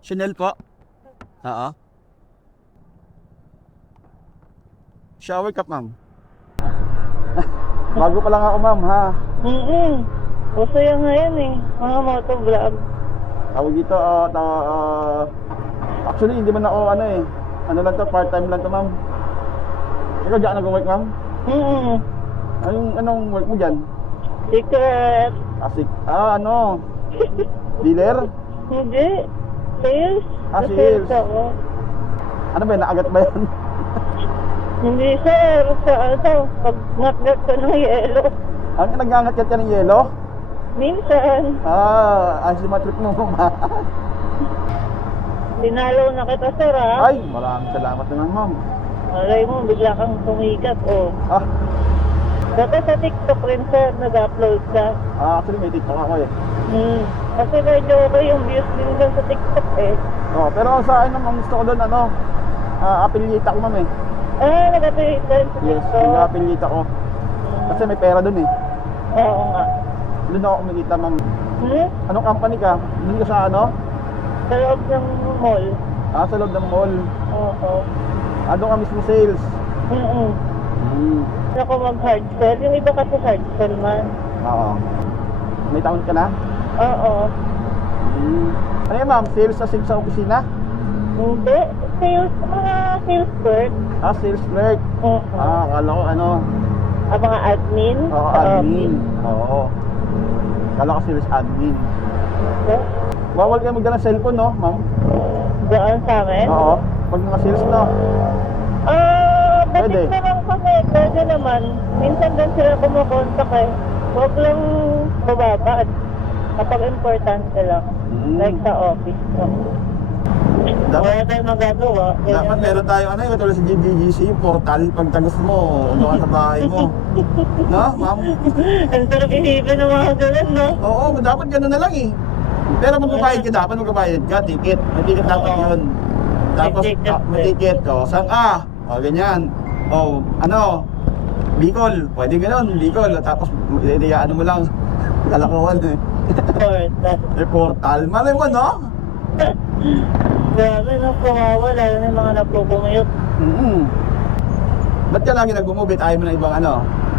Chanel po? Oo. Shower cap, ma'am. Bago pa lang ako, ma'am, ha? Uso yan ngayon eh, mga motovlog. Tawag dito, actually, hindi man ako, ano lang to, part-time lang to, ma'am. Ikaw dyan nag-work, ma'am? Anong work mo dyan? Secret. Dealer? Hindi. Sales. Sales. Ako. Ano ba, naagat ba yan? Hindi sir, pag ngat-ngat ko ng yelo. Ang nag-angat ka ng yelo? Minsan, Ayos yung trip mo, ma'am. dinalaw na kita sir ha. Ay, maraming salamat naman, ma'am. Malay mo, bigla kang sumikat oh. Ah, Dati sa TikTok rin sir, nag-upload ka. actually may TikTok ako eh. Kasi medyo okay yung views din dun sa TikTok eh. Pero sa akin naman gusto ko doon, affiliate ako, ma'am eh. Nag-upload din sa Yes, TikTok. nag-affiliate ako. Kasi may pera doon eh. Oo nga. Doon ako kumikita, ma'am. Hmm? Anong company ka? Doon ka sa ano? Sa loob ng mall. Sa loob ng mall. Oo. Doon ka mismo sales. Ako mag-hard sell. Yung iba kasi hard sell man. Oo. May taon ka na? Oo. Ano yan, ma'am? Sales sa opisina? Hindi. Sales, mga sales clerk. Sales clerk. Oo. Akala ko Mga admin. Oo, admin. Oo. Akala ko sales admin. Bawal kayo magdala ng cellphone, no, ma'am? Doon sa amin? Oo. Pag mga sales, no? Pwede. Bakit naman kasi, pwede naman. Minsan din sila kumukontak eh. Huwag lang bababa. Kapag importante lang. Like sa office. No? Wala tayong magagawa. Dapat meron tayo, yung tulad sa GGC, portal, pag tagas mo, doon ka sa bahay mo. No, ma'am? Ang sarap isipin ng mga ganun, no? Oo, dapat gano'n na lang eh. Pero magbabayad ka, dapat magbabayad ka, ticket. May ticket dapat yun. Tapos, may ticket ko. Saan ka? Ganyan. Bicol. Pwede gano'n, Bicol. Tapos, ano mo lang, kalakuan eh. Portal. Malay mo, no? Grabe, no? Kumawala na yung mga napupumiyot. Ba't ka lagi nag-move? Ayaw mo na ibang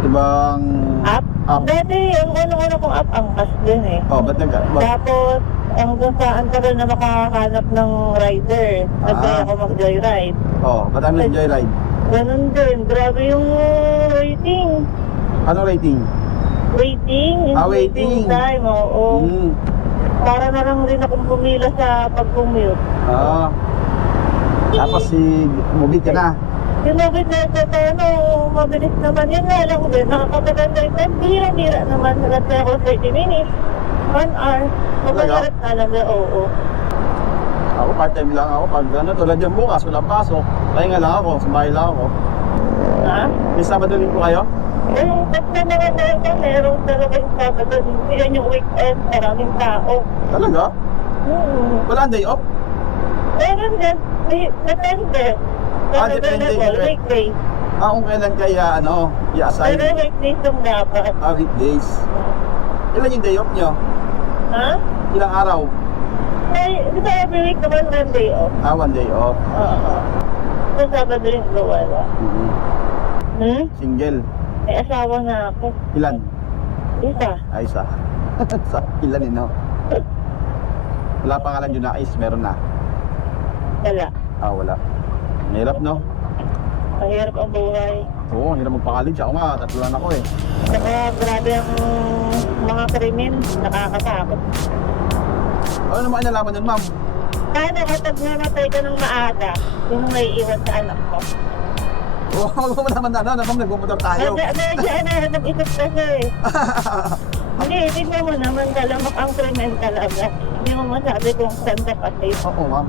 ibang App? Dati, ang unang-una kong app, Angkas din eh. ba't Tapos, hanggang saan ka rin na makakahanap ng rider. Nagkaya ako mag-joyride. ba't ayaw mo nag-joyride? Ganun din. Grabe yung rating. Anong rating? Waiting? Yung waiting. time, oo. Para na lang rin akong pumila sa pag-commute. Tapos mubit ka na. Yung mabit na ito, mabilis naman. Yun nga lang din. Nakakatagal na yung time. Bira-bira naman. Nagkatay ako 30 minutes. 1 hour. Magkakarat na lang na, oo. Ako part-time lang ako. Pag tulad yung bukas, walang pasok. Pahinga lang ako, sumahay lang ako. Ha? May Sabado Linggo kayo? Yung tatlo na nga talaga, meron talaga yung Sabado. Yan yung weekend, maraming tao. Talaga? Wala ang day off? Meron din. Depende. Depende. Weekday. Kung kailan kaya, i-assign? Pero weekdays yung dapat. Weekdays. Ilan yung day off nyo? Ha? Ilang araw? Di ba every week naman one day off? 1 day off. Oo. Sa Sabado rin wala. Single. May asawa na ako. Ilan? Isa. Isa. Ilan no? Wala pangalan yun na is, meron na. Wala. Wala. Mahirap, no? Mahirap ang buhay. Oo, hirap magpa-college. Ako nga, 3 lang ako eh. Saka grabe ang mga krimen. Nakakatakot. Ano naman nalaman nun, ma'am? Sana kapag namatay ka ng maaga, yung may iwan sa anak mo. Oo, wag mo naman ma'am, nagpumotor tayo. Nag-isip kasi eh. Hindi, tignan mo naman, dalamak ang krimen talaga. Hindi mo masabi kung saan ka patay. Oo, ma'am.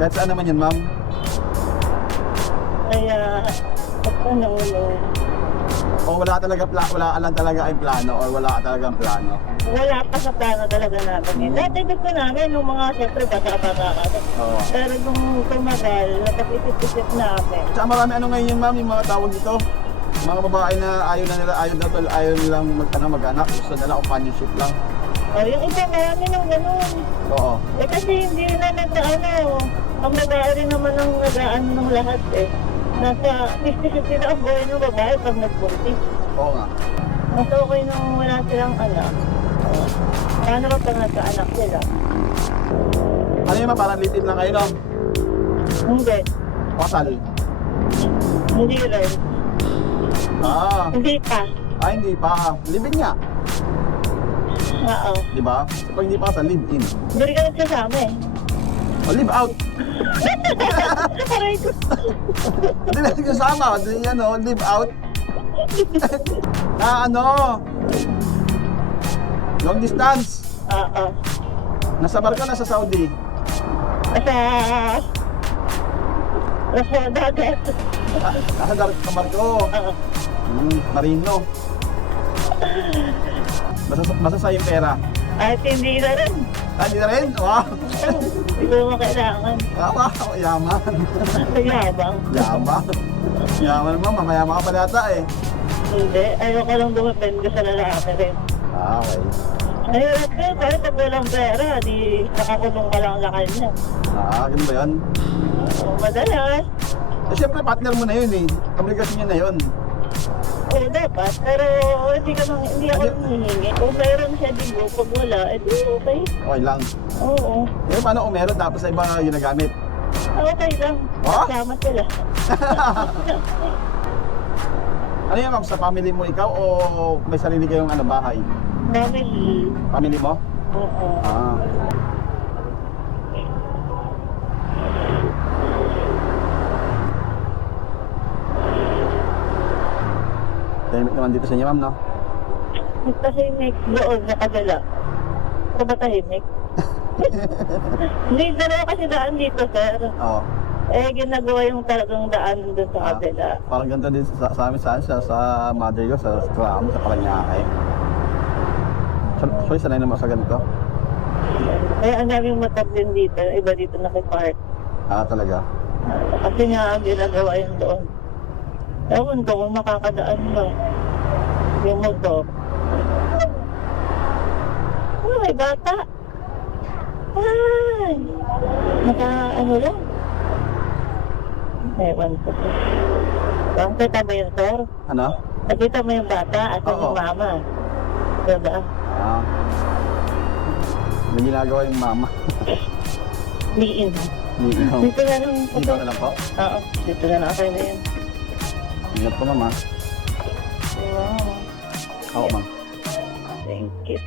Kahit saan naman yun, ma'am? Kaya, ano. Wala lang talaga ay plano or wala talagang plano. Wala pa sa plano talaga namin. Dati gusto namin, nung mga siyempre bata-bata kami. Oo. Pero nung tumagal, napag-isip-isip namin. Tsaka marami ngayon yun, ma'am, yung mga tawag dito. Mga babae na ayaw nilang mag-anak, gusto nila companionship lang. Oh, yung iba marami nang ganun. Oo. Eh kasi hindi na ang babae rin naman ang nagaan ng lahat eh. Nasa 50-50 na ang buhay ng babae pag nagpuntis. Oo nga. Mas okay nung wala silang anak. Oh. Paano ka pag nagka-anak sila? Ano yun, parang litin lang kayo, no? Hindi. Kasal. Hindi rin. Hindi pa. Hindi pa. Live-in nga. Oo. Di ba? So, pag hindi pa kasal, live-in. Hindi rin ka nagsasama eh. O, live out. Aray ko. Hindi na kasama. Hindi live out. Long distance. Oo. Nasa barko, nasa Saudi. Nasa dagat. Nasa barko. Oo. Marino. Basta sa yung pera. At hindi na rin. Hindi na rin? Wow. Hindi mo kailangan. Wow, yaman. Yabang. Yaman. Yaman mo, mamayama ka pala yata eh. Hindi. Ayoko lang dumepende sa lalaki rin. Okay. Ayun, pero pag walang pera, di nakakulong ka lang sa kanya. Ganun ba yun? Madalas. Eh, syempre, partner mo na yun eh. Obligasyon niya na yun. Oo, dapat. Pero hindi ako hinihingi. Kung meron siya digo, pag wala, di okay. Okay lang. Oo. Eh, paano kung meron tapos sa iba ginagamit? Okay lang. Oh? Kasama sila. Ano yan, ma'am? Sa family mo ikaw o may sarili kayong bahay? Family. Family mo? Oo. Tahimik naman dito sa inyo, ma'am, no? Nagtahimik doon sa kabila. Ako ba tahimik? Hindi, dalawa kasi daan dito, sir. Oo. Eh, ginagawa yung talagang daan doon sa kabila. Parang ganito din sa amin sa mother ko, sa Paranaque. Sorry, sanay naman sa ganito. Kaya ang daming motor din dito, iba dito nakipark. Talaga. Kasi nga ang ginagawa yung doon. Ewan ko kung makakadaan ba yung motor. May bata. Ay! Lang. Ewan ko. Nakita mo yung sir? Ano? Nakita mo yung bata at Oo. yung mama. Diba? May ginagawa yung mama. Liin. Dito na lang. Dito na lang po? Oo, dito na lang. Okay na yun. Ingat po, ma'am, ha? Wow. Ako, ma'am. Thank you.